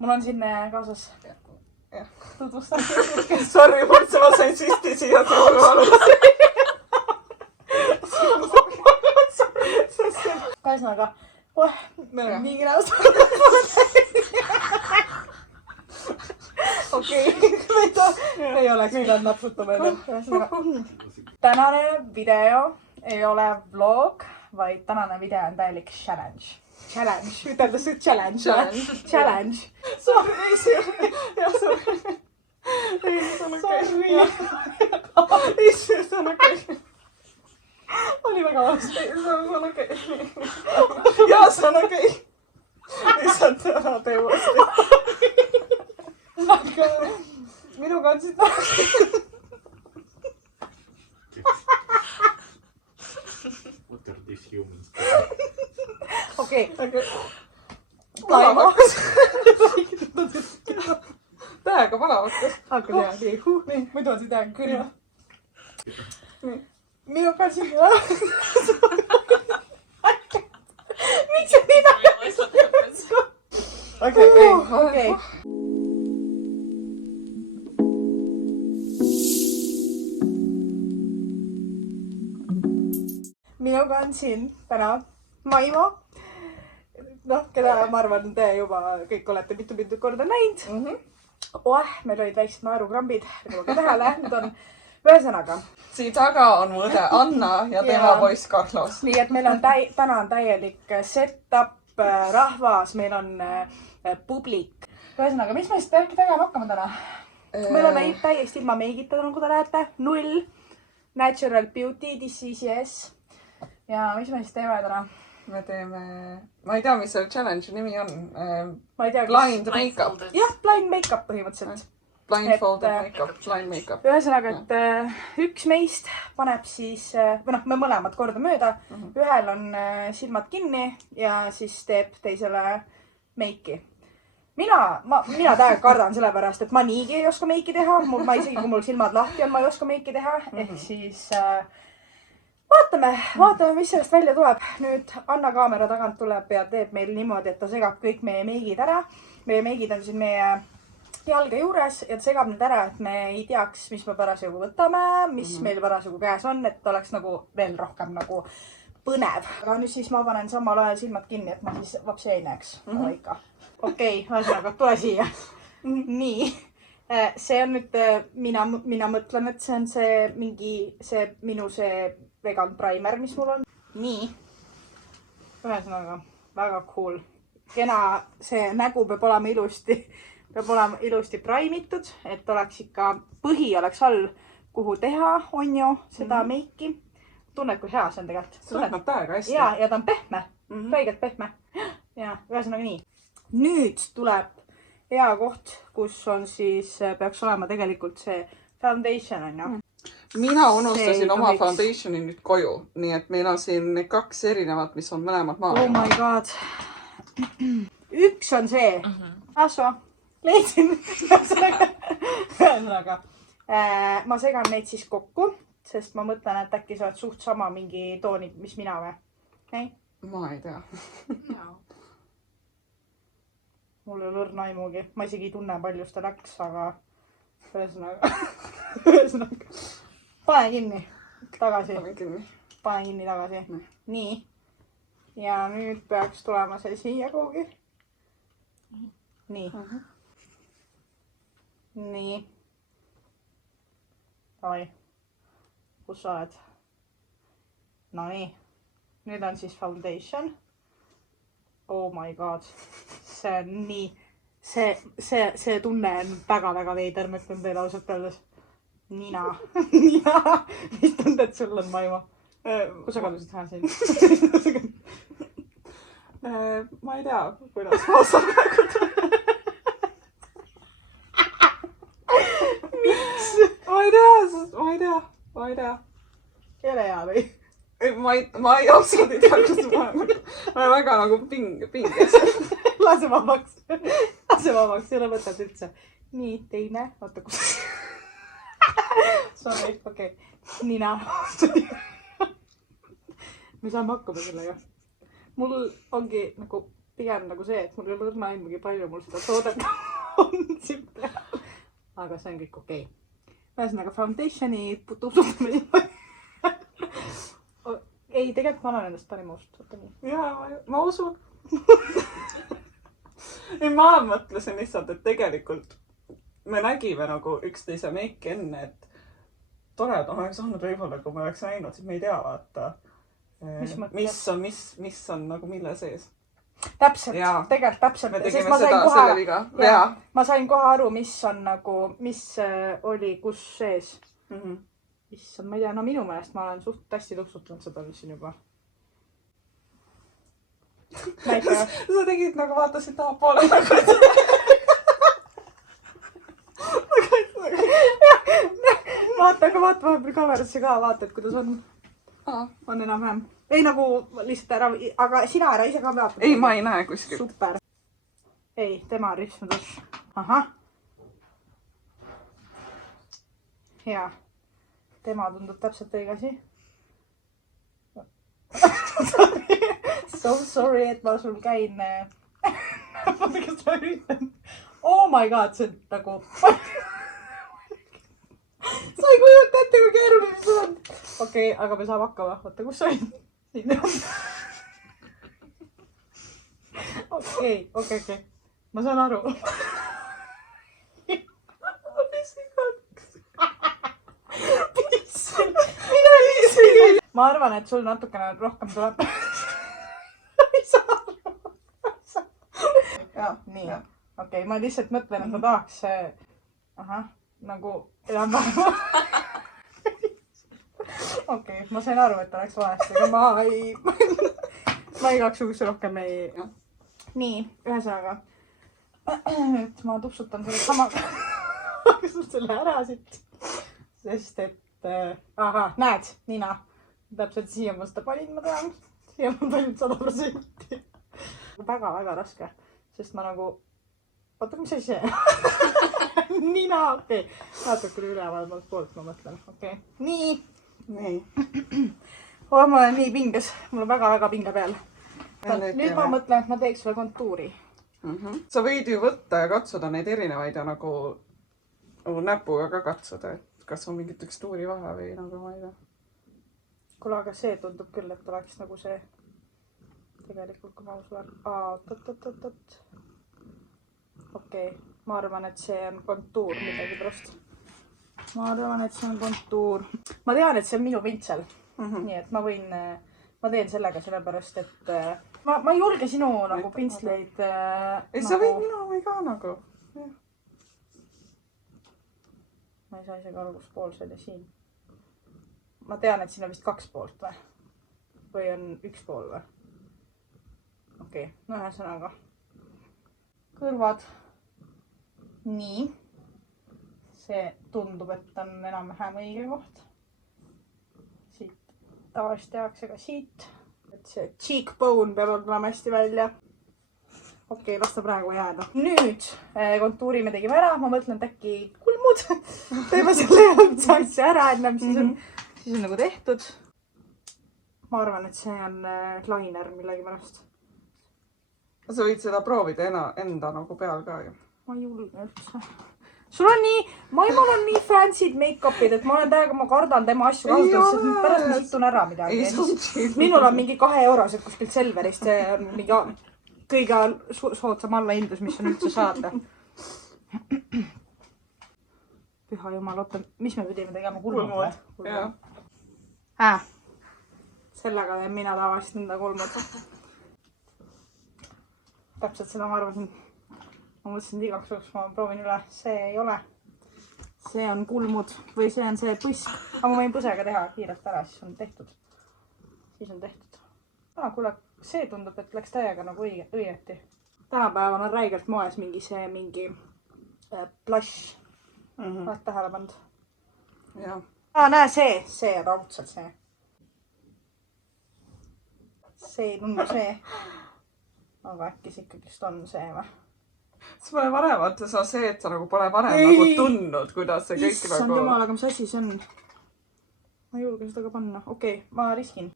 mul on siin kaasas. Tutvustan. Sorry, mõtlesin, ma sain sisti siia Kaisnaga. Nii kirjast. Okei, ei oleks pidanud napsutama enne. Tänane video ei ole vlog, vaid tänane video on täielik challenge. Challenge, ütelda see challenge. Challenge. Sorry, ei see. Jah, sorry. Ei, see on okei. Ei, see on okei. Oli väga valesti. See on okei. Jaa, see on okei. Lihtsalt ära tee uuesti. Minuga on siis What are these humans? Okei. Palamakas. Tähega palamakas. Hakkas hea. Nii, muidu on see tähega küll. Minuga on siin. Miks see nii tähega? Okei. Minuga on siin täna Maimo. Noh, keda ma arvan, te juba kõik olete mitu korda näinud. Meil olid väiksed naerukrambid, nagu ka tähele. Nüüd on ühesõnaga. Siin taga on mu õde Anna ja tema poiss Carlos. Nii, et meil on täna on täielik setup, rahvas, meil on publik. Ühesõnaga, mis me siis tegema hakkame täna? Meil on täiesti ilma meigita, nagu te näete. 0 natural beauty, this is yes. Ja mis me siis teeme täna? Me teeme... Ma ei tea, mis selle challenge'i nimi on. Blind make-up. Jah, blind make-up põhimõtteliselt. Blindfolded make-up, blind make-up. Ühesõnaga, et üks meist paneb siis... Või noh, me mõlemad korda mööda. Ühel on silmad kinni ja siis teeb teisele meiki. Mina täiega kardan selle pärast, et ma niigi ei oska meiki teha. Ma isegi, kui mul silmad lahti on, ma ei oska meiki teha. Ehk siis... Vaatame, mis sellest välja tuleb. Nüüd Anna kaamera tagant tuleb ja teeb meil niimoodi, et ta segab kõik meie meigid ära. Meie meigid on siin meie jalge juures ja ta segab need ära, et me ei teaks, mis me parasjagu võtame, mis meil parasjagu käes on, et oleks nagu veel rohkem nagu põnev. Aga nüüd siis ma panen samal ajal silmad kinni, et ma siis vapsi ei näeks. Okei, ühesõnaga, tule siia. Nii. See on nüüd, mina mõtlen, et see on minu vegan primer, mis mul on. Nii. Ühesõnaga, väga cool. Kena, see nägu peab olema ilusti praimitud, et oleks ikka, põhi oleks all, kuhu teha, on ju, seda meiki. Tunned, kui hea see on tegelikult. See läheb täiega hästi. Ja ta on pehme, räigelt pehme. Ja, ühesõnaga nii. Nüüd tuleb hea koht, kus on siis, peaks olema tegelikult see foundation, on ju. Mina unustasin oma foundationi nüüd koju, nii et meil on siin 2 erinevat, mis on mõlemad maal. Oh my god. Üks on see. Aso, leidsin. Ühesõnaga, ma segan neid siis kokku, sest ma mõtlen, et äkki sa oled suht sama mingi tooni, mis mina või? Ei? Ma ei tea. Mul ei ole õrna aimugi. Ma isegi ei tunne, palju seda läks, aga ühesõnaga. Pane kinni tagasi. Pane kinni tagasi. Nii. Ja nüüd peaks tulema see siia kuhugi. Nii. Nii. Davai. Kus sa oled? No nii. Nüüd on siis foundation. Oh my god. See on nii. See tunne on väga veider, ma ütlen teile ausalt öeldes. Nina. Mis tunded sul on, Maimo? Kus sa kadusid siin? Ma ei tea, kuidas ma saan praegu tunne. Miks? Ma ei tea. Ei ole hea või? Ma ei ausalt ei tea, kus ma olen. Ma olen väga nagu pinges. Lase vabaks, ei ole mõtet üldse. Nii, teine. Oota, kus? Sorry, okei. Nina. Me saame hakkama sellega. Mul ongi nagu pigem nagu see, et mul ei ole õrna aimugi palju mul seda toodet on siin peal. Aga see on kõik okei. Ühesõnaga foundationi tutvustamine. Ei, tegelikult ma olen endast parima usut. Jaa, ma usun. Ei, ma mõtlesin lihtsalt, et tegelikult me nägime nagu üksteise meiki enne, et tore, et oleks olnud võib-olla, kui me oleks näinud, siis me ei tea, vaata. Mis on nagu mille sees. Täpselt, tegelikult täpselt. Me tegime seda selle viga. Ma sain kohe aru, mis on nagu, mis oli kus sees. Issand, ma ei tea, no minu meelest ma olen suht hästi tuksutanud seda nüüd siin juba. Sa tegid nagu vaatasid taha poole nagu. Vaata, aga vaata vahepeal kaamerasse ka, vaata, et kuidas on. On enam-vähem. Ei nagu lihtsalt ära, aga sina ära ise ka vaata. Ei, ma ei näe kuskil. Super. Ei, tema on ripsnud us. Ahah. Hea. Tema tundub täpselt õige asi. So sorry, et ma sul käin. Vaata, kas ma üritan. Oh my god, see on nagu... Sa ei kujuta ette, kui keeruline see on. Okei, aga me saame hakkama. Vaata, kus sa olid? Okei. Ma saan aru. Ma arvan, et sul natukene rohkem tuleb. Ei saa aru. Nii. Okei, ma lihtsalt mõtlen, et ma tahaks nagu enam-vähem. Okei, ma sain aru, et oleks valesti, aga ma igaks juhuks rohkem ei... Nii, ühesõnaga. Nüüd ma tupsutan selle samaga. Kas selle ära siit? Sest et... näed, Nina. Täpselt siia ma seda panin, ma tean. Siia ma panin 100%. Väga raske, sest ma nagu... Oota, mis asi see? Nina, okei. Natuke üleval poolt ma mõtlen, okei. Nii. Ma olen nii pinges. Mul on väga pinge peal. Nüüd ma mõtlen, et ma teeks sulle kontuuri. Sa võid ju võtta ja katsuda neid erinevaid ja nagu näpuga ka katsuda, et kas on mingit tekstuuri vahe või nagu ma ei tea. Kuule, aga see tundub küll, et oleks nagu see tegelikult, kui ma usun. Oot. Okei, ma arvan, et see on kontuur midagi pärast. Ma arvan, et see on kontuur. Ma tean, et see on minu pintsel. Nii, et ma teen sellega sellepärast, et ma ei julge sinu nagu pintsleid... Ei, sa võid minu või ka nagu. Ma ei saa isegi aru, kus pool see oli siin. Ma tean, et siin on vist 2 poolt või? Või on 1 pool või? Okei, no ühesõnaga. Kõrvad. Nii. See tundub, et on enam-vähem õige koht. Siit tavaliselt tehakse ka siit. Et see cheekbone peab olema hästi välja. Okei, las ta praegu jääda. Nüüd kontuuri me tegime ära. Ma mõtlen, et äkki kulmud. Teeme selle asja ära ennem, siis on nagu tehtud. Ma arvan, et see on liner millegi pärast. Sa võid seda proovida enda nagu peal ka ju. Ma ei julge üldse. Sul on nii, mul on nii fancy'd make-up'id, et ma olen täiega, ma kardan tema asju kasutades, et pärast ma situn ära midagi. Minul on mingi 2 eurosed kuskilt Selverist, see on mingi kõige soodsam allahindlus, mis on üldse saada. Püha jumal, oota, mis me pidime tegema? Kulmud. Sellega teen mina tavaliselt enda kulmud. Täpselt seda ma arvasin. Ma mõtlesin, et igaks juhuks ma proovin üle. See ei ole. See on kulmud või see on see põsk. Aga ma võin põsega teha kiirelt ära, siis on tehtud. Kuule, see tundub, et läks täiega nagu õieti. Tänapäeval on räigelt moes mingi blush. Oled tähele pannud? Näe, see on raudselt see. See ei tundu see. Aga äkki see ikkagist on see või? Sa pole varem, vaata sa see, et sa nagu pole varem nagu tundnud, kuidas see kõik nagu... Issand jumal, aga mis asi see on? Ma ei julge seda ka panna. Okei, ma riskin.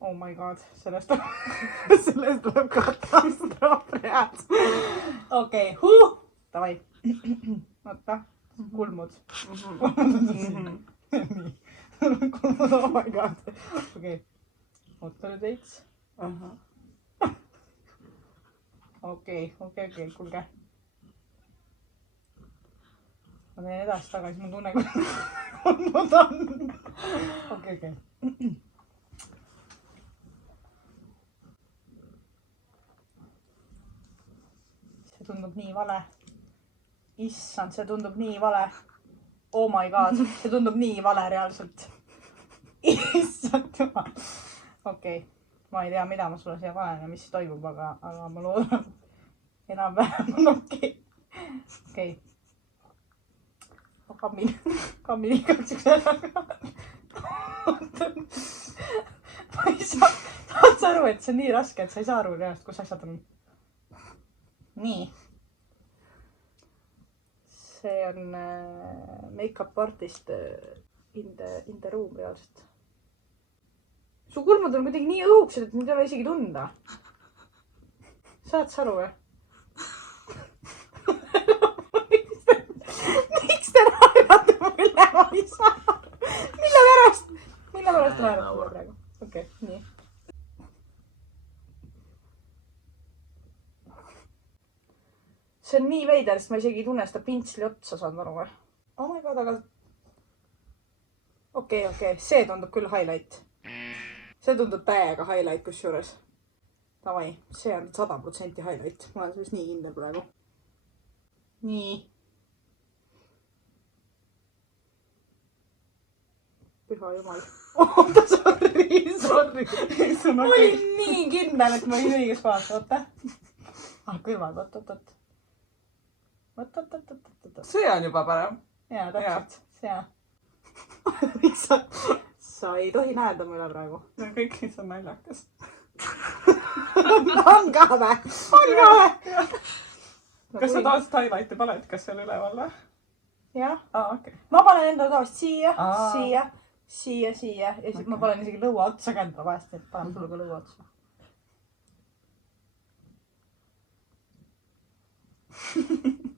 Oh my god, sellest tuleb katastroof. Okei, davai. Oota, kulmud. Nii. Kulmud, oh my god. Okei. Oota nüüd veits. Okei, kuulge. Ma teen edasi tagasi, ma tunnen, kui kulmud on. Okei. See tundub nii vale. Issand, see tundub nii vale. Oh my god, see tundub nii vale reaalselt. Issand jumal. Okei, ma ei tea, mida ma sulle siia panen ja mis toimub, aga ma loodan enam-vähem on okei. Kammin igaks üks ära. Ma ei saa, tahad sa aru, et see on nii raske, et sa ei saa aru reaalselt, kus asjad on. Nii. See on make-up artist in the room reaalselt. Su kulmud on kuidagi nii õhuksed, et neid ei ole isegi tunda. Saad sa aru või? Miks te naerate mulle? Ma ei saa aru. Mille pärast naerate mulle praegu? Okei, nii. See on nii veider, sest ma isegi ei tunne seda pintsli otsa, saad aru või? Oh my god, aga... Okei, see tundub küll highlight. See tundub täiega highlight kusjuures. Davai, see on 100% highlight. Ma olen sellest nii kindel praegu. Nii. Püha jumal. Oota, sorry. Ma olin nii kindel, et ma olin õiges kohas. Oota. Kõrval, oot. See on juba parem. Jaa, täpselt. See. Sa ei tohi näelda mulle praegu. Kõik see on naljakas. On ka vä? Kas sa tavaliselt highlighti paned, kas seal üleval või? Jah. Okei. Ma panen endale tavaliselt siia. Ja siis ma panen isegi lõua otsa ka endale vahest, et panen sulle ka lõua otsa.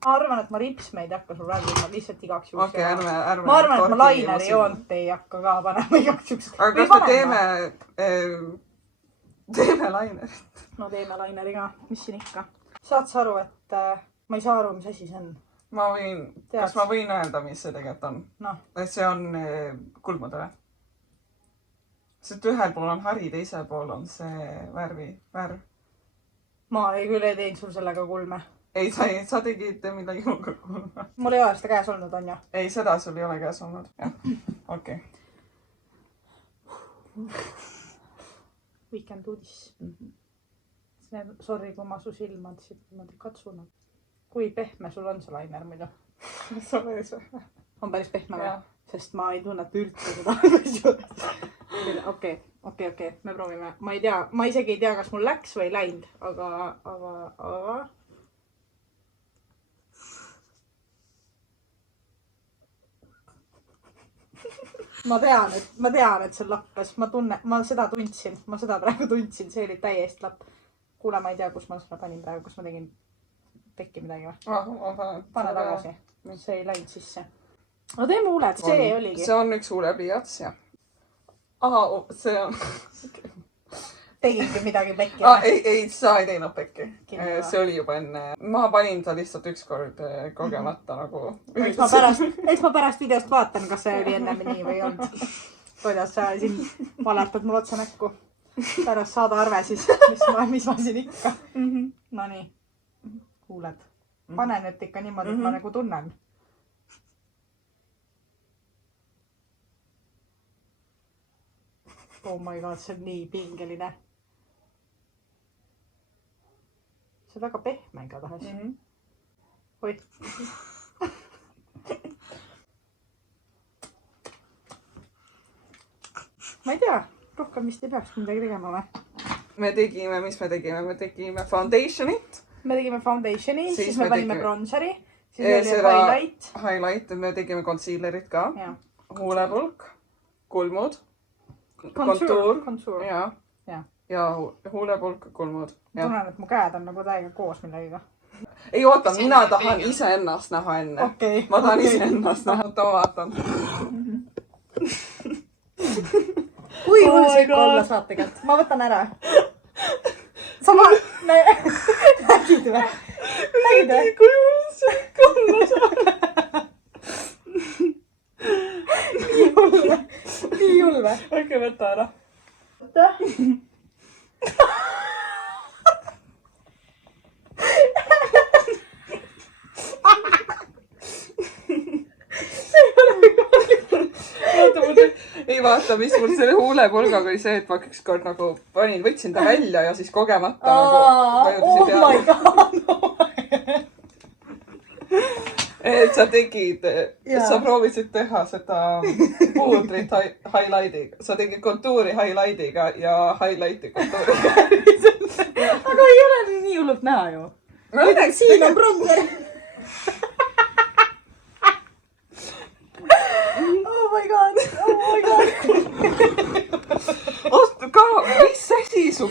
Ma arvan, et ma ripsmeid ei hakka sul räägima, ma lihtsalt igaks juhuks. Okei, ärme. Ma arvan, et ma laineri joont ei hakka ka panema igaks juhuks. Aga kas me teeme lainerit? No teeme laineri ka, mis siin ikka. Saad sa aru, et ma ei saa aru, mis asi see on? Kas ma võin öelda, mis see tegelikult on? Noh. See on kulmudele. Sest ühel pool on hari, teisel pool on see värv. Ma küll ei teinud sul sellega kulme. Ei, sa tegid midagi muga kulme. Mul ei ole seda käes olnud, on ju? Ei, seda sul ei ole käes olnud. Okei. We can do this. Sorry, kui ma su silmasid katsunud. Kui pehme sul on see lainer muidu? On päris pehme või? Sest ma ei tunneta üldse seda. Okei, me proovime. Ma ei tea, ma isegi ei tea, kas mul läks või ei läinud, aga... Ma tean, et see lappas. Ma seda praegu tundsin, see oli täiesti lapp. Kuule, ma ei tea, kus ma seda panin praegu, kus ma tegin pekki midagi või? Pane tagasi. See ei läinud sisse. No teeme huuled, see oligi. See on üks huulepiiats, jah. See on... Tegingi midagi pekki? Ei, sa ei teinud pekki. See oli juba enne. Ma panin ta lihtsalt ükskord kogemata nagu... Eks ma pärast videost vaatan, kas see oli ennem nii või ei olnud. Kuidas sa siin valetad mul otsa näkku. Pärast saada arve siis, mis ma siin ikka. No nii. Huuled. Pane nüüd ikka niimoodi, et ma nagu tunnen. Oh my god, see on nii pingeline. See on väga pehme igatahes. Oi. Ma ei tea, rohkem vist ei peaks midagi tegema või? Me tegime foundationit. Me tegime foundationi, siis me panime bronzeri, siis oli highlight, me tegime concealerit ka. Huulepulk, kulmud, kontuur. Ja ja huulepulk, kulmud. tunnen, et mu käed on nagu täiega koos millegiga. ei oota, mina tahan iseennast näha enne. Okei. Ma tahan iseennast näha, oota ma vaatan. kui hull see ikka olla saab tegelikult? Ma võtan ära. Sama, nägid või? Nägid või? kui hull see ikka olla saab. Nii hull või? okei, võta ära. Võta. ei vaata, mis mul selle huulepulgaga oli see, et ma ükskord nagu võtsin ta välja ja siis kogemata nagu Oh my god. et sa tegid, sa proovisid teha seda puudrit highlight'iga, sa tegid kontuuri highlight'iga ja highlight'i kontuuriga. aga ei ole nii hullult näha ju. siin on bronzer. Oh my god, oh my god. oota ka, mis asi su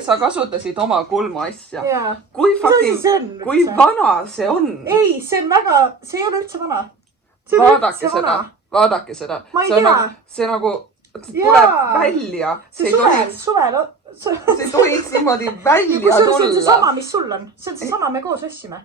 sa kasutasid oma kulmuasja? jaa. kui fucking, kui vana see on? ei, see on väga, see ei ole üldse vana. vaadake seda. Ma ei tea. see nagu tuleb Jaa. välja. see suvel. see ei tohiks niimoodi välja see on tulla. seesama, mis sul on. see on seesama, me koos ostsime.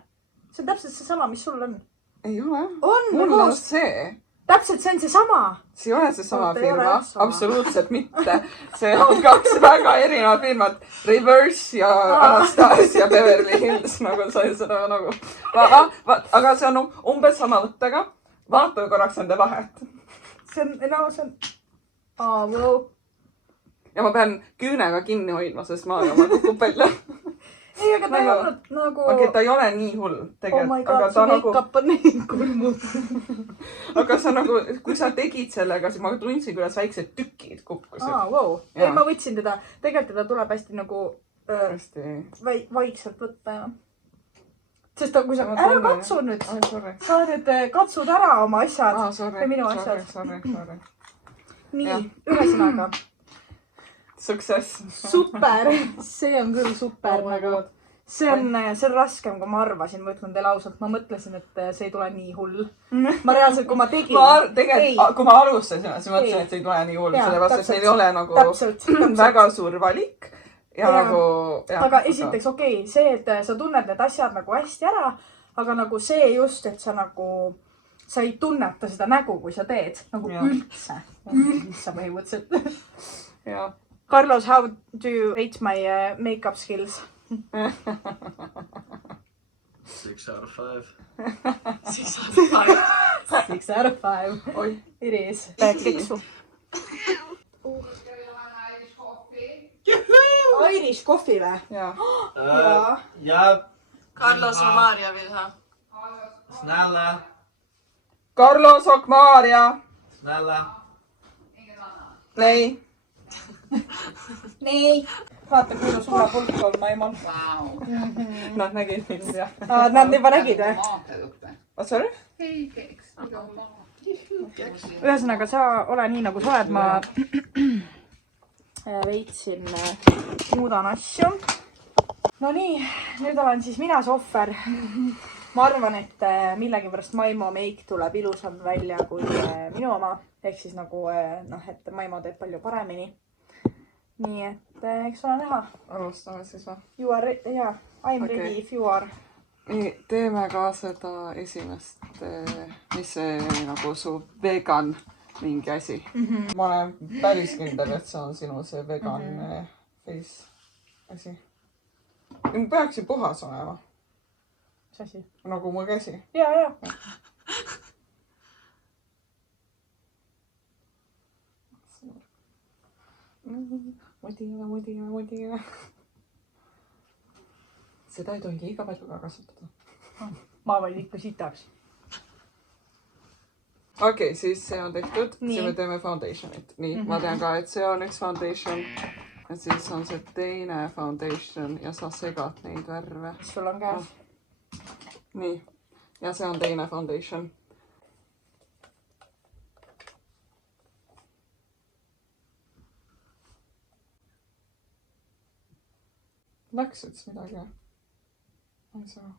see on täpselt seesama, mis sul on. ei ole. On, me mul on koos. see. täpselt, see on seesama. see ei ole seesama Oota, ei ole firma. üldse sama. absoluutselt mitte. see on kaks väga erinevat firmat. Reverse ja Anastasia Beverly Hills, nagu sai seda nagu. aga see on umbes sama mõttega. vaata korraks nende vahet. see on, no see on. Wow. ja ma pean küünega kinni hoidma, sest ma kukub välja. ei, aga ta ei olnud nagu. okei, ta ei ole nii hull Oh my tegelikult, god, aga su ta nagu, make-up on nii kulmud. aga sa nagu, kui sa tegid sellega, siis ma tundsin, kuidas väiksed tükid kukkusid. Wow. ei, ma võtsin teda, tegelikult teda tuleb hästi nagu hästi. vaikselt võtta ja. sest ta, kui sa, ära katsu nüüd. sa nüüd katsud ära oma asjad. või minu asjad. Sorry. nii, ühesõnaga. Success. Super, see on küll super nagu. see on raskem, kui ma arvasin, ma ütlen teile ausalt. ma mõtlesin, et see ei tule nii hull. ma reaalselt, kui ma tegin. tegelikult, kui ma alustasin, siis mõtlesin, et see ei tule nii hull, sellepärast, et neil ei ole nagu väga suur valik. ja nagu. aga esiteks okei, see, et sa tunned need asjad nagu hästi ära, aga nagu see just, et sa nagu, sa ei tunneta seda nägu, kui sa teed nagu üldse põhimõtteliselt. jah. Carlos, how do you rate my make-up skills? 6 out of 5. 6 out of 5. Oi. It is. Keksu. Irish coffee või? jaa. Ja. Carlos Romaria vill ha. Snälla. Carlos Okmaria. Snälla. Nei. Nii. Vaata, kui sulle pulk on maimal. Nad nägid mind, jah. Nad juba nägid või? What, sorry? Ühesõnaga, sa ole nii, nagu sa oled. Ma veitsin, muudan asju. No nii, nüüd olen siis mina see ohver. Ma arvan, et millegipärast Maimo meik tuleb ilusam välja kui minu oma. Ehk siis nagu, et Maimo teeb palju paremini. Nii, et eks ole näha. Alustame siis või? You are, yeah, I'm ready if you are. nii, teeme ka seda esimest, mis see nagu su vegan mingi asi. Ma olen päris kindel, et see on sinu see vegan face asi. Peaks ju puhas olema. Mis asi? Nagu mu käsi. Jaa. Mudime. Seda ei tohi liiga palju ka kasutada. Ma võin ikka sitaks. Okei, siis see on tehtud. Nii. Siis me teeme foundationit. Nii, ma tean ka, et see on üks foundation. Ja siis on see teine foundation ja sa segad neid värve. Mis sul on käes? Nii, ja see on teine foundation. Läks üldse midagi? Ma ei saa.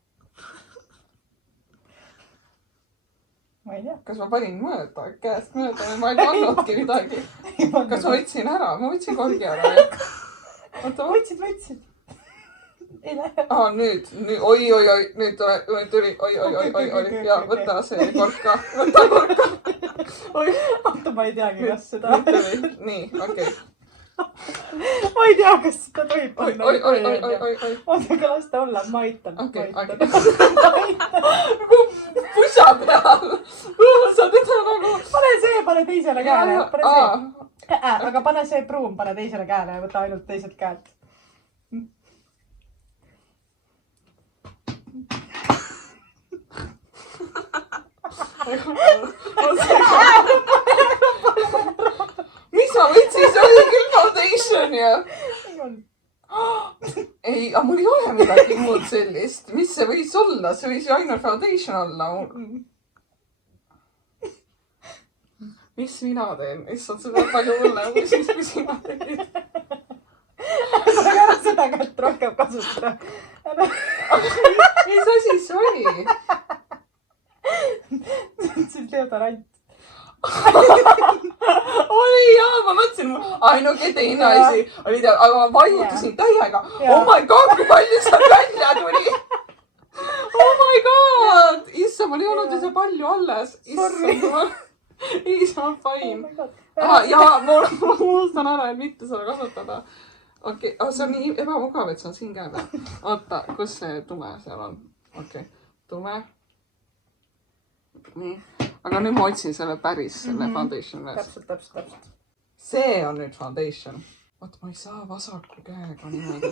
ma ei tea. Kas ma panin mööda, käest mööda või ma ei pannudki midagi? Kas ma võtsin ära? Ma võtsin korgi ära. Oota, võtsid. Ei lähe. nüüd, oi, nüüd tuli, oi. Ja võta see kork ka. Võta kork ka. Oota, ma ei teagi, kas seda... Nii, okei. Ma ei tea, kas seda tohib panna. Oi. Oota, aga las ta olla, ma aitan. Okei. Pusa peal. Sa teda nagu... pane teisele käele. Aga pane see pruun, pane teisele käele ja võta ainult teiselt käelt. Mis ma võtsin, see oli küll foundation ju. Ei, aga mul ei ole midagi muud sellist. Mis see võis olla? See võis ju ainult foundation olla. Mis mina teen? Issand, seda on palju hullem kui siis, kui sina tegid. Aga ära seda kätt rohkem kasutada. Mis asi see oli? See on deodorant. Oli jaa, ma mõtlesin, ainuke teine asi oli teada, aga ma vajutasin täiega. Oh my god, kui palju seal välja tuli. Oh my god. Issa, mul ei olnud üldse palju alles. Issa, fine. Ja ma unustan ära, et mitte seda kasutada. Okei, see on nii ebamugav, et see on siin käe peal. Oota, kus see tume seal on? Okei, tume. Nii. Aga nüüd ma otsin selle päris, selle foundation üles. Täpselt. See on nüüd foundation. Oota, ma ei saa vasaku käega niimoodi.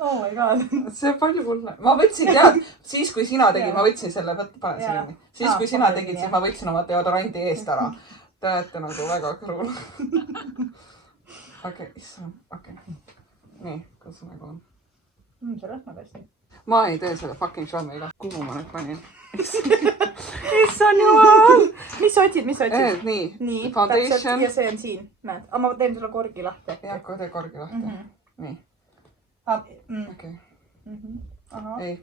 Oh my god. See on palju hullem. Ma võtsin, tead, siis kui sina tegid, ma võtsin selle, pane see kinni. Siis kui sina tegid, siis ma võtsin oma deodorandi eest ära. Te olete nagu väga kõrval. Okei, issand, okei. Nii, kus see nagu on? See rõhnab hästi. Ma ei tee selle fucking šammiga. Kuhu ma nüüd panin? Issand jumal! Mis sa otsid? Nii, foundation. Ja see on siin, näed. Aga ma teen sulle korgi lahti. Jah, kohe tee korgi lahti. Nii. Okei. Ei,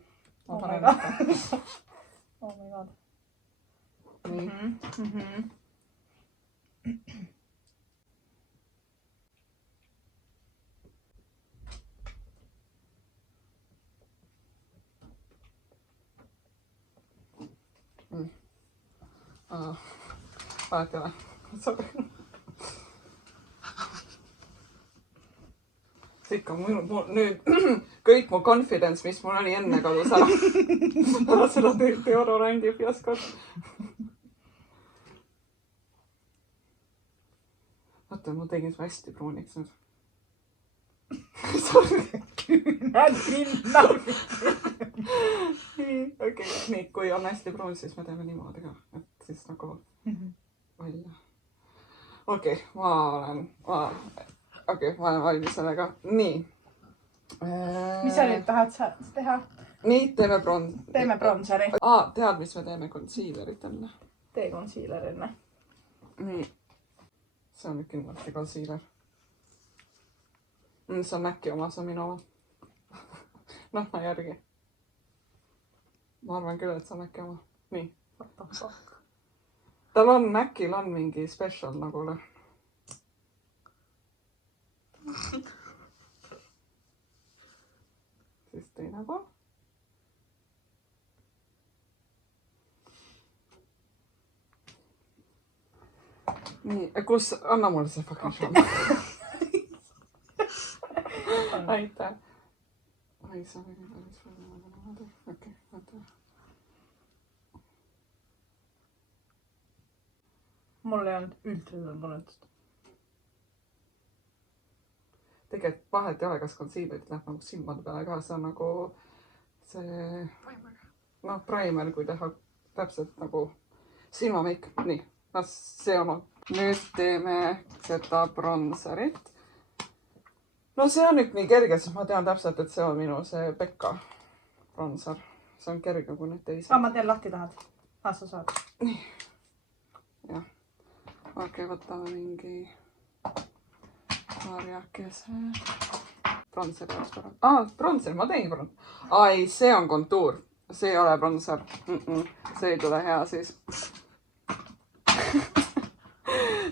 ma panen lahti. Oh my god. Nii. Vahet ei ole. Sorry. Ikka nüüd kõik mu confidence, mis mul oli enne kadus ära. Ära seda deodorandi fiaskot. Vaata, ma tegin su hästi pruuniks nüüd. Sorry. Okei, nii, kui on hästi pruun, siis me teeme niimoodi ka. Et siis nagu välja. Okei, ma olen valmis sellega. Nii. Mis sa nüüd tahad teha? Nii, teeme bronseri. Tead, mis me teeme concealerit enne? Tee concealer enne. Nii. See on nüüd kindlasti concealer. See on Maci oma, see on minu oma. Noh, ma järgi. Ma arvan küll, et see on Maci oma. Nii. What the fuck? Tal on, Macil on mingi special nagu lõhn. Siis teine pool. Nii, kus, anna mulle see fucking šamm. Aitäh. Ai, sa võin päris palju vaadata. Okei, vaata. Mul ei olnud üldse seda põletust. Tegelikult vahet ei ole, kas concealerit läheb nagu silmade peale ka. See on nagu see... Noh, primer, kui teha täpselt nagu silmameik. Nii, see on. Nüüd teeme seda bronzerit. No see on nüüd nii kerge, sest ma tean täpselt, et see on minu see Pekka bronzer. See on kerge kui need teised. Ma teen lahti tahad. Sa saad. Nii. Jah. Okei, võtame mingi marjakese. bronzeri jaoks parem. Bronzer, ma teen bronzer. Ei, see on kontuur. See ei ole bronzer. See ei tule hea siis.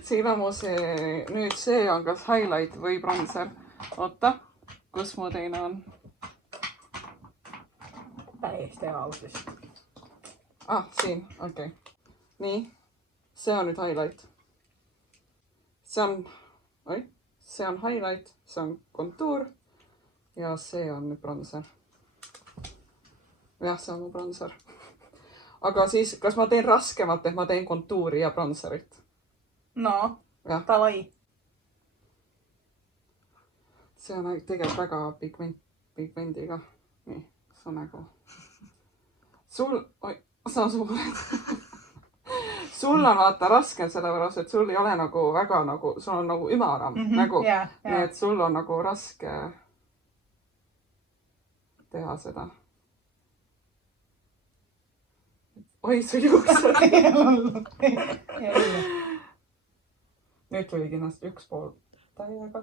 siin on mu see, nüüd see on kas highlight või bronzer. Oota, kus mu teine on? täiesti ebaauslis. Siin, okei. Nii, see on nüüd highlight. See on highlight, see on kontuur ja see on nüüd bronzer. Jah, see on mu bronzer. Aga siis, kas ma teen raskemalt, et ma teen kontuuri ja bronzerit? No, Jah. davai. See on tegelikult väga pigmendiga. Nii, see on nagu... sa on suured. Sul on vaata raskem sellepärast, et sul ei ole nagu väga nagu, sul on nagu ümaram nägu. Nii et sul on nagu raske teha seda. Oi, su juuksed. Nüüd tuli kindlasti üks pool täiega.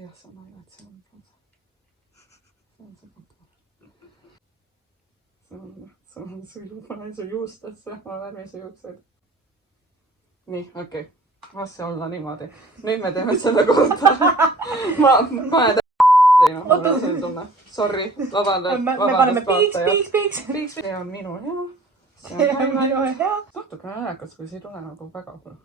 Jah, see on aina, et see on see kontuur. Su juustesse, ma värvi su juuksed. Nii, okei. Las see olla niimoodi. Nüüd me teeme selle korda. Ma ei teinud, mul on see tunne. Sorry, vabandust. Me paneme piiks. See on minu hea. See on minu hea. Natuke nääkas, kui see ei tule nagu väga palju.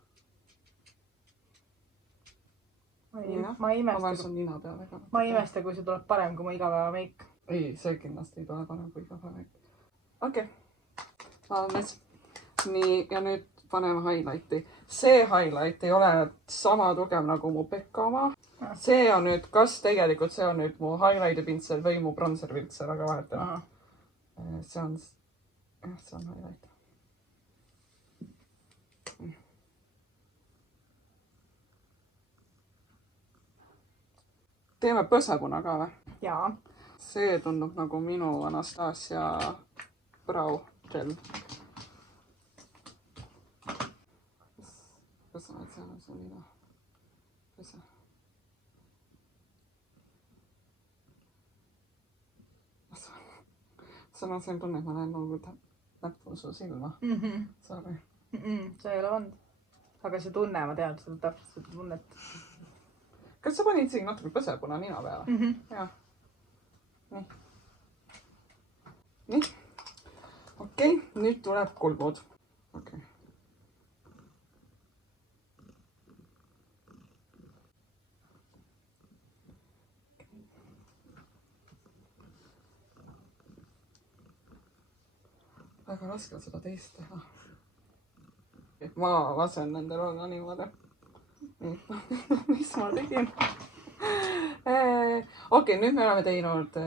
Ma ei imesta, kui see tuleb parem kui mu igapäevameik. Ei, see kindlasti ei tule parem kui igapäevameik. Okei. Valmis. Nii, ja nüüd paneme highlighti. See highlight ei ole sama tugev nagu mu Pekka oma. See on nüüd, kas tegelikult see on nüüd mu highlighti pintsel või mu bronzer pintsel, aga vahetame. See on highlight. Teeme põsepuna ka või? Jaa. See tundub nagu minu Anastasia Brow Gel. Kas sa näed, seal on see nina? Põse. Sul on see tunne, et ma näen nagu näppu su silma. Sorry. See ei ole vand. Aga see tunne, ma tean seda täpselt seda tunnet. Kas sa panid siin natuke põsepuna nina peale? Jah. Nii. Nii. Okei, nüüd tuleb kulmud. Okei. Väga raske seda teist teha. Ma lasen nendel olla niimoodi. Mis ma tegin? Okei, nüüd me oleme teinud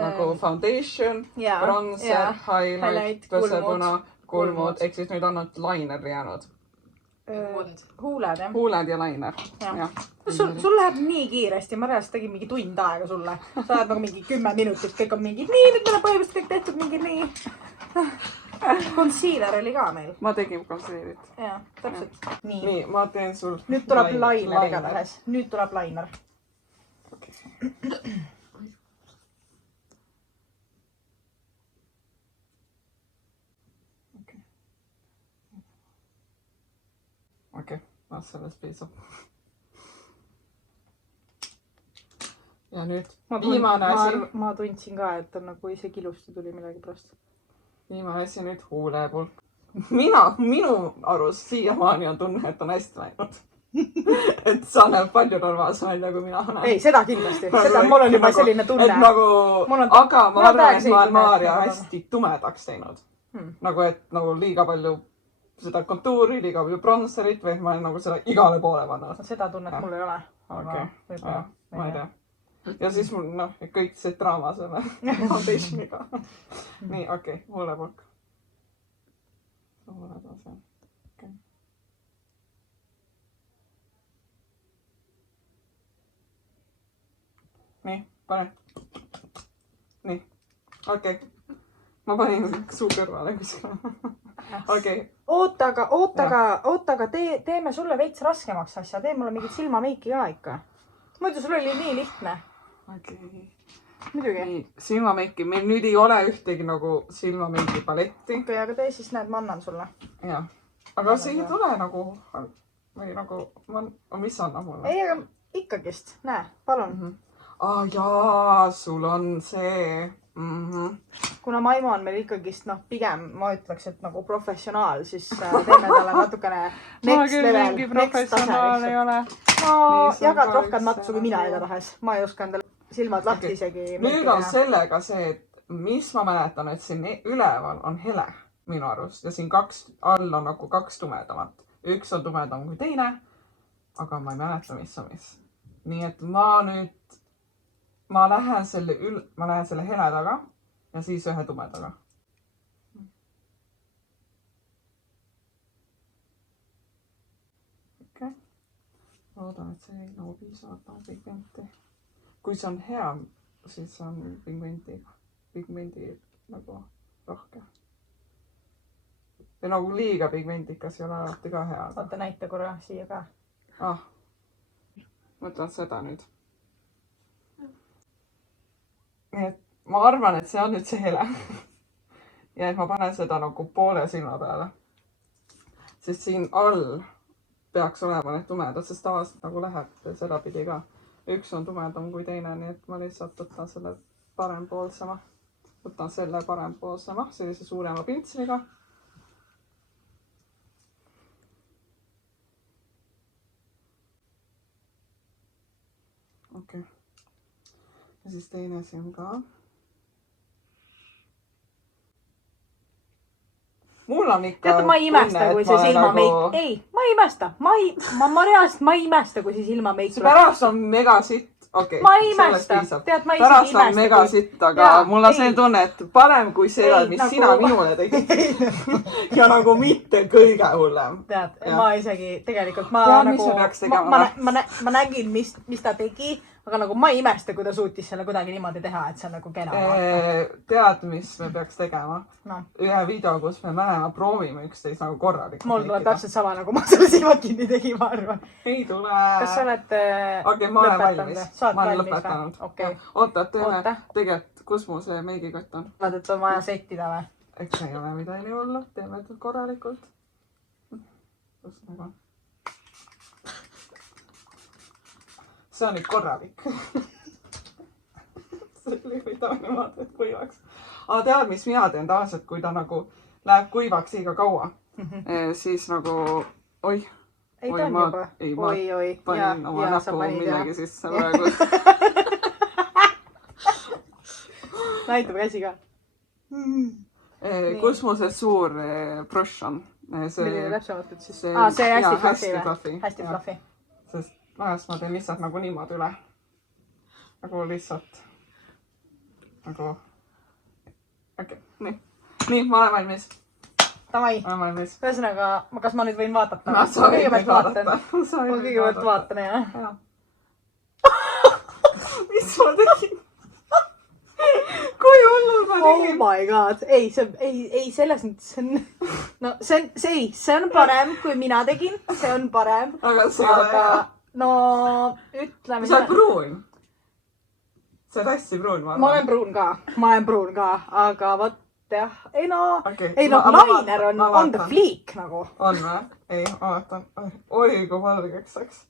nagu foundation, bronzer, highlight, põsepuna, kulmud, ehk siis nüüd on nüüd liner jäänud. Huuled, jah? Huuled ja liner. Sul läheb nii kiiresti, ma reaalselt tegin mingi tund aega sulle. Sa oled nagu mingi 10 minutit, kõik on mingi nii, nüüd meil on põhimõtteliselt kõik tehtud mingi nii. Concealer oli ka meil. Ma tegin concealerit. Jaa, täpselt. Nii, ma teen sul... Nüüd tuleb liner igatahes. Nüüd tuleb liner. Okei, sellest piisab. Ja nüüd viimane asi. Ma tundsin ka, et on nagu isegi ilusti tuli millegi pärast. Viimane asi nüüd huulepulk. Minu arust siiamaani on tunne, et on hästi läinud. Et sa näeb palju normaalsem välja, kui mina näen. Ei, seda kindlasti. Seda mul on juba selline tunne. Et nagu, aga ma arvan, et ma olen Maarja hästi tumedaks teinud. Nagu, et nagu liiga palju seda kontuuri, liiga palju bronzerit või ma olen nagu seda igale poole pannud. Seda tunnet mul ei ole. Okei, ma ei tea. Ja siis mul, noh, kõik see draama selle foundationiga. Nii, okei, huulepulk. Huuled on see. Okei. Nii, pane. Nii, okei. ma panin suu kõrvale kuskile. Okei. oota, aga teeme sulle veits raskemaks asja. Tee mulle mingit silmameiki ka ikka. Muidu sul oli nii lihtne. Okei. Muidugi. Nii, silmameiki. Meil nüüd ei ole ühtegi nagu silmameiki paletti. Okei, aga tee siis näed, ma annan sulle. Jah. Aga see ei tule nagu, või nagu, mis annab mulle? Ei, aga ikkagist. Näe, palun. Jaa, sul on see. Kuna Maimo on meil ikkagist, noh, pigem ma ütleks, et nagu professionaal, siis teeme talle natukene next level, next tase. ei ole. No, jagad rohkem matsu kui mina igatahes. Ma ei oska endale silmad lahti isegi. Nüüd on sellega see, et mis ma mäletan, et siin üleval on hele minu arust ja siin all on nagu 2 tumedamat. Üks on tumedam kui teine, aga ma ei mäleta, mis on mis. Nii et ma lähen selle hele taga ja siis ühe tumedaga. Okei. Loodan, et see ei nagu piisavalt pigmenti. Kui see on hea, siis on pigmendi nagu rohke. Ja nagu liiga pigmentikas ei ole alati ka hea. Vaata näite korra siia ka. Mõtlen seda nüüd. Nii et ma arvan, et see on nüüd see hele. Ja et ma panen seda nagu poole silma peale. Sest siin all peaks olema need tumedad, sest tavaliselt nagu läheb seda pidi ka. Üks on tumedam kui teine, nii et ma lihtsalt võtan selle parempoolsema. Võtan selle parempoolsema, sellise suurema pintsliga. Okei. Ja siis teine siin ka. Mul on ikka Teate, ma ei imesta, kui see silmameik... Nagu... Ei, ma ei imesta. Ma reaalselt ma ei imesta, kui see silmameik... See pärast on mega sitt. Okay, ma ei imesta. Tead, ma pärast on mega sitt, aga mul on see tunne, et parem kui see, mis nagu... sina minule tegid. Ja nagu mitte kõige hullem. Tead, ma isegi tegelikult... Ma nägin, mis ta tegi. Aga nagu ma ei imesta, kui ta suutis selle kuidagi niimoodi teha, et see on nagu kena. Tead, mis me peaks tegema? No. Ühe video, kus me mõlema proovime üksteist nagu korralikult. Mul tuleb täpselt sama, nagu ma selle silmad kinni tegin, ma arvan. Ei tule. Kas sa oled Okei, ma olen valmis. Ma olen lõpetanud. Okay. Oota, teeme tegelikult, kus mul see meigikott on? Vaat, et on vaja settida või? Eks ei ole midagi hullu. Teeme nüüd korralikult. Kus nagu on? See on nüüd korralik. See oli mida niimoodi, et kuivaks. Aga tead, mis mina teen tavaliselt, kui ta nagu läheb kuivaks liiga kaua, siis nagu, Ei, ta on juba. Oi. Panin oma näpu millegi sisse praegu. Näitab käsi ka. Kus mul see suur brush on? Milline täpsemalt, et siis? See hästi fluffy. Hästi fluffy. Sest vahest ma teen lihtsalt nagu niimoodi üle. Nagu lihtsalt. Nagu. Okei, nii, ma olen valmis. Tavai. Ma olen valmis. Ühesõnaga, kas ma nüüd võin vaadata? Ma kõigepealt vaatan, jah. Mis ma tegin? Kui hullud ma tegin? Oh my god. Ei, selles mõttes see on... No, see on parem, kui mina tegin. See on parem. Aga see ole... No, ütleme... Sa oled pruun. Sa oled hästi pruun, ma arvan. Ma olen pruun ka, aga vot jah. Ei no, lainer on the fleek nagu. On või? Ei, ma vaatan. Oi, kui valgeks läks.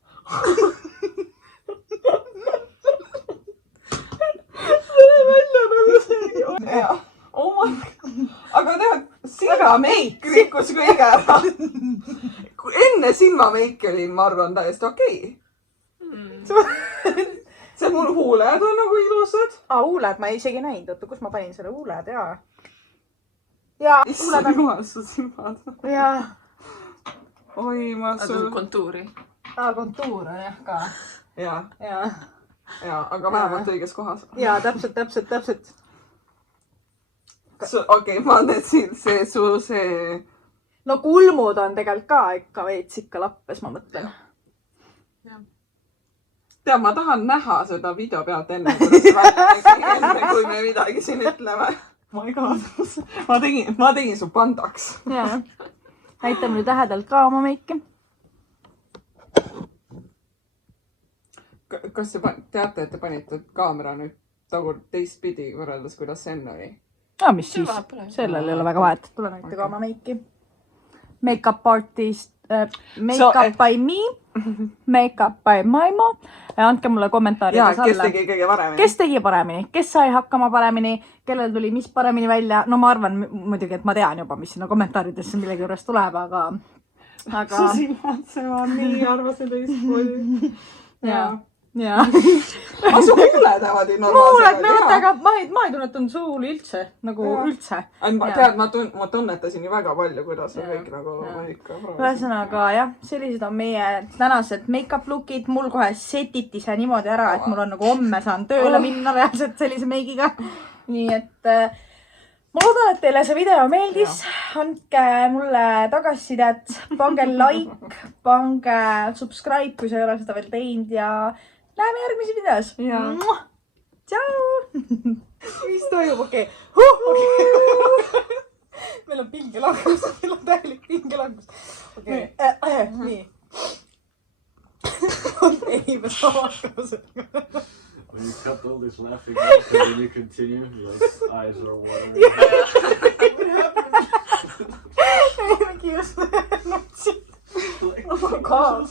See välja nagu see. Oh my god. Aga tead, silmameik rikkus kõige ära. Enne silmameiki oli, ma arvan, täiesti okei. See mul huuled on nagu ilusad. Huuled ma isegi näinud. Oota, kus ma panin selle huuled, jaa. Jaa, huuled on... Jumal, su silmad. Jaa. Oi, ma sul... Kontuuri. Kontuur on jah ka. Jaa, aga vähemalt õiges kohas. Jaa, täpselt. Okei, ma need siin see... No kulmud on tegelikult ka ikka veits ikka lappes, ma mõtlen. Tead, ma tahan näha seda video pealt enne, kuidas välja nägi, enne kui me midagi siin ütleme. my god . ma tegin su pandaks . jaa . näitame nüüd lähedalt ka oma meiki . kas te teate , et te panite kaamera nüüd teistpidi võrreldes , kuidas see enne oli ? no mis siis , sellel ei ole väga vahet . tule näita ka oma meiki . Makeup artist , makeup by me , makeup by Maimo . andke mulle kommentaarides jaa , kes tegi kõige paremini ? kes tegi paremini , kes sai hakkama paremini , kellel tuli mis paremini välja . no ma arvan muidugi , et ma tean juba , mis sinna kommentaaridesse millegi juures tuleb , aga su silmad , see on nii arvasin teistmoodi . jaa . aga su huuled jäävad ju huuled , no normaalsed . aga ma ei tunnetanud su huuli üldse , nagu üldse . tead , ma tunnetasin ju väga palju , kuidas see kõik nagu ikka . ühesõnaga jah , sellised on meie tänased make-up look'id . mul kohe setiti see niimoodi ära , et mul on nagu homme saan tööle minna reaalselt sellise meigiga . nii et ma loodan , et teile see video meeldis . andke mulle tagasisidet , pange like , pange subscribe , kui sa ei ole seda veel teinud ja näeme järgmises videos . Jaa. tšau . mis toimub , okei . meil on pingelangus , meil on täielik pingelangus . okei , nii . ei , me saame hakkama sellega . When you cut all this laughing out and then you continue, your eyes are watering. mingi just nutsi . Like, oh my god .